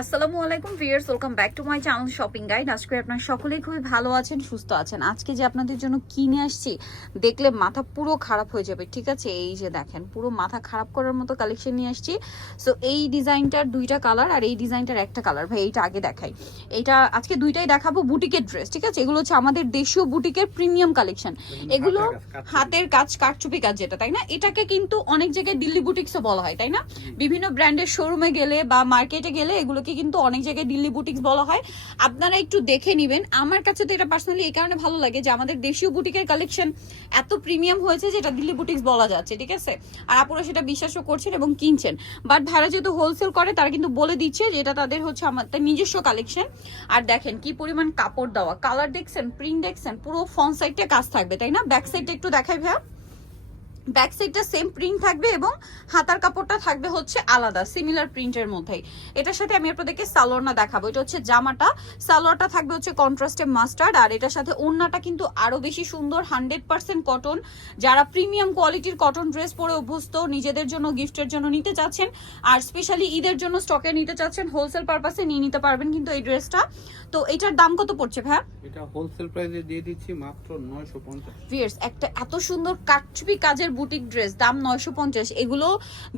আসসালামু আলাইকুম viewers welcome back to my channel shopping guide. আজকে আপনারা সকলেই খুবই ভালো আছেন সুস্থ আছেন। আজকে যে আপনাদের জন্য কিনে আসছি দেখলে মাথা পুরো খারাপ হয়ে যাবে ঠিক আছে? এই যে দেখেন পুরো মাথা খারাপ করার মতো কালেকশন নিয়ে আসছি। সো এই ডিজাইনটার দুইটা কালার আর এই ডিজাইনটার একটা কালার ভাই এইটা আগে দেখাই। এইটা আজকে দুইটাই দেখাবো বুটিকের ড্রেস ঠিক আছে? এগুলো হচ্ছে আমাদের দেশীয় বুটিকের প্রিমিয়াম কালেকশন এগুলো হাতের কাজ কারচুপি কাজ যেটা তাই না? এটাকে কিন্তু অনেক জায়গায় দিল্লি বুটিক্সও বলা হয় তাই না? বিভিন্ন ব্র্যান্ডের শোরুমে গেলে বা মার্কেটে গেলে এগুলোকে কিন্তু অনেক জায়গায় দিল্লি বুটিক্স বলা হয়। আপনারা একটু দেখে নেবেন। আমার কাছে তো এটা পার্সোনালি এই কারণে ভালো লাগে যে আমাদের দেশীয় বুটিকের কালেকশন এত প্রিমিয়াম হয়েছে যে এটা দিল্লি বুটিক্স বলা যাচ্ছে, ঠিক আছে? আর আপনারা সেটা বিশ্বাসও করছেন এবং কিনছেন। বাট ভাড়া যেহেতু হোলসেল করে, তারা কিন্তু বলে দিচ্ছে যে এটা তাদের হচ্ছে আমাদের নিজস্ব কালেকশন আর দেখেন কি পরিমাণ কাপড় দেওয়া। কালার দেখছেন প্রিন্ট দেখছেন, পুরো ফ্রন্ট সাইডটা কাজ থাকবে, তাই না? ব্যাক সাইডটা একটু দেখাই ভাইয়া। ব্যাক সাইডটা সেম প্রিন্ট থাকবে এবং হাতার কাপড়টা থাকবে হচ্ছে আলাদা সিমিলার প্রিন্টের মধ্যেই। এটার সাথে আমি আপনাদেরকে সালোয়ারনা দেখাবো এটা হচ্ছে জামাটা। সালোয়ারটা থাকবে হচ্ছে কন্ট্রাস্টে মাস্টার্ড আর এটার সাথে ওড়নাটা কিন্তু আরও বেশি সুন্দর হান্ড্রেড পার্সেন্ট কটন যারা প্রিমিয়াম কোয়ালিটির কটন ড্রেস পরে অভ্যস্ত নিজেদের জন্য গিফটের জন্য নিতে চাচ্ছেন আর স্পেশালি ঈদের জন্য স্টকে নিতে চাচ্ছেন হোলসেল পারপাসে নিয়ে নিতে পারবেন কিন্তু এই ড্রেসটা তো এটার দাম কত পড়ছে ভাই এটা হোলসেল প্রাইসে দিয়ে দিচ্ছি মাত্র নয়শো পঞ্চাশ। একটা এত সুন্দর কাটছবি কাজের বুটিক ড্রেস, দাম নয়শো পঞ্চাশ। এগুলো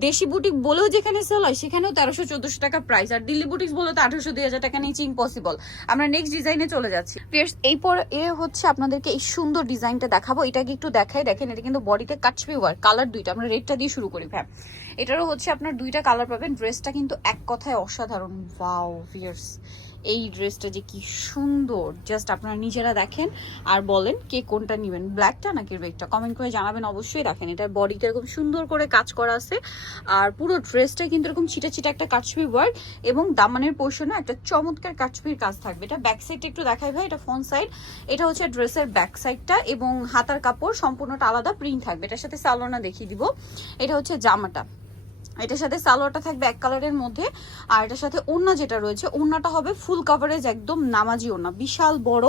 দেশি বুটিক বলেও যেখানে সেল হয়, সেখানেও তেরোশো চোদ্দশো টাকা প্রাইস আর দিল্লি বুটিক বলে তো আঠারোশো দুই হাজার টাকা নিচে ইম্পসিবল আমরা নেক্সট ডিজাইনে চলে যাচ্ছি। এই পর, এ হচ্ছে আপনাদেরকে এই সুন্দর ডিজাইনটা দেখাবো। এটাকে একটু দেখাই, দেখেন এটা কিন্তু বডিতে কাটছবি ওয়ার কালার দুইটা। আমরা রেডটা দিয়ে শুরু করি ভ্যাম এটারও হচ্ছে আপনার দুইটা কালার পাবেন। ড্রেসটা কিন্তু এক কথায় অসাধারণ। ওয়াও ভিয়ার্স এই ড্রেসটা যে কি সুন্দর। জাস্ট আপনারা নিজেরা দেখেন আর বলেন কে কোনটা নেবেন ব্ল্যাকটা নাকি রেডটা কমেন্ট করে জানাবেন, অবশ্যই দেখেন। এটার বডিটা এরকম সুন্দর করে কাজ করা আছে। আর পুরো ড্রেসটা কিন্তু এরকম ছিটা ছিটা একটা কাটছবি ওয়ার্ক এবং দামানের পোর্শনে একটা চমৎকার কাটছবির কাজ থাকবে। এটা ব্যাক সাইডটা একটু দেখাই ভাই, এটা ফ্রন্ট সাইড এটা হচ্ছে ড্রেসের ব্যাক সাইডটা এবং হাতার কাপড় সম্পূর্ণটা আলাদা প্রিন্ট থাকবে। এটার সাথে সালোনা দেখিয়ে দিব। এটা হচ্ছে জামাটা। এটার সাথে সালোয়ারটা থাকবে এক কালারের মধ্যে, আর এটার সাথে ওড়না যেটা রয়েছে, ওড়নাটা হবে ফুল কাভারেজ একদম নামাজি ওনা বিশাল বড়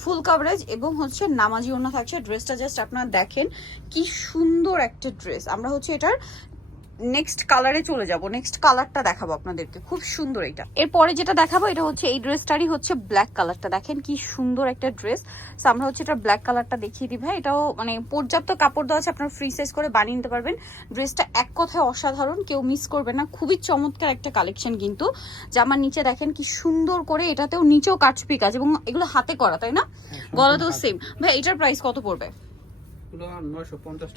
ফুল কাভারেজ এবং হচ্ছে নামাজি ওনা থাকছে। ড্রেসটা জাস্ট আপনারা দেখেন, কি সুন্দর একটা ড্রেস আমরা হচ্ছে এটার নেক্সট কালারে চলে যাব। নেক্সট কালারটা দেখাবো আপনাদেরকে। খুব সুন্দর এটা। এরপরে যেটা দেখাবো এটা হচ্ছে এই ড্রেসটারই হচ্ছে ব্ল্যাক কালারটা দেখেন কি সুন্দর একটা ড্রেস। আমরা হচ্ছে এটা ব্ল্যাক কালারটা দেখিয়ে দিই ভাই। এটাও মানে পর্যাপ্ত কাপড় দেওয়া আছে আপনার ফ্রি সাইজ করে বানিয়ে নিতে পারবেন। ড্রেসটা এক কথায় অসাধারণ কেউ মিস করবে না। খুবই চমৎকার একটা কালেকশন কিন্তু। জামার নিচে দেখেন কি সুন্দর করে এটাতেও নিচেও কাটছপি কাজ এবং এগুলো হাতে করা তাই না? গলাতেও সেম ভাই এটার প্রাইস কত পড়বে?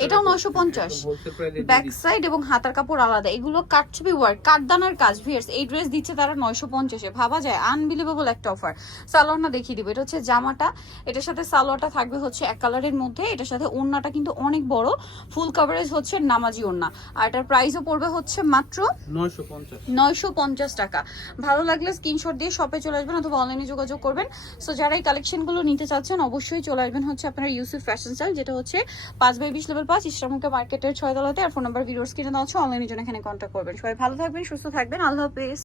এটাও 950 হোলসেল প্রাইসে ব্যাক সাইড এবং হাতার কাপড় আলাদা। এগুলো কাটছবি ওয়ার্ক কাঠদানার কাজ ভিয়ার্স এই ড্রেস দিচ্ছে তারা নয়শো পঞ্চাশে। ভাবা যায় আনবিলিভেবল একটা অফার সালোয়ারটা দেখিয়ে দিবে এটা হচ্ছে জামাটা। এটার সাথে সালোয়ারটা থাকবে হচ্ছে এক কালারের মধ্যে। এটার সাথে ওড়নাটা কিন্তু অনেক বড়। ফুল কভারেজ হচ্ছে নামাজি ওড়না। আর এটার প্রাইসও পড়বে হচ্ছে মাত্র নয়শো পঞ্চাশ। নয়শো পঞ্চাশ টাকা। ভালো লাগলে স্ক্রিনশট দিয়ে শপে চলে আসবেন অথবা অনলাইনে যোগাযোগ করবেন। সো যারা এই কালেকশনগুলো নিতে চাচ্ছেন অবশ্যই চলে আসবেন হচ্ছে আপনার ইউসুফ ফ্যাশন স্টাইল যেটা হচ্ছে পাঁচ বাই বিশ লেভেল পাঁচ, ইসলামকে মার্কেটের ছয় তলাতে আর ফোন নাম্বার ভিডিওস স্ক্রিনে দেওয়া আছে অনলাইনের জন্য এখানে কন্ট্যাক্ট করবেন। সবাই ভালো থাকবেন, সুস্থ থাকবেন। আল্লাহ হাফেজ।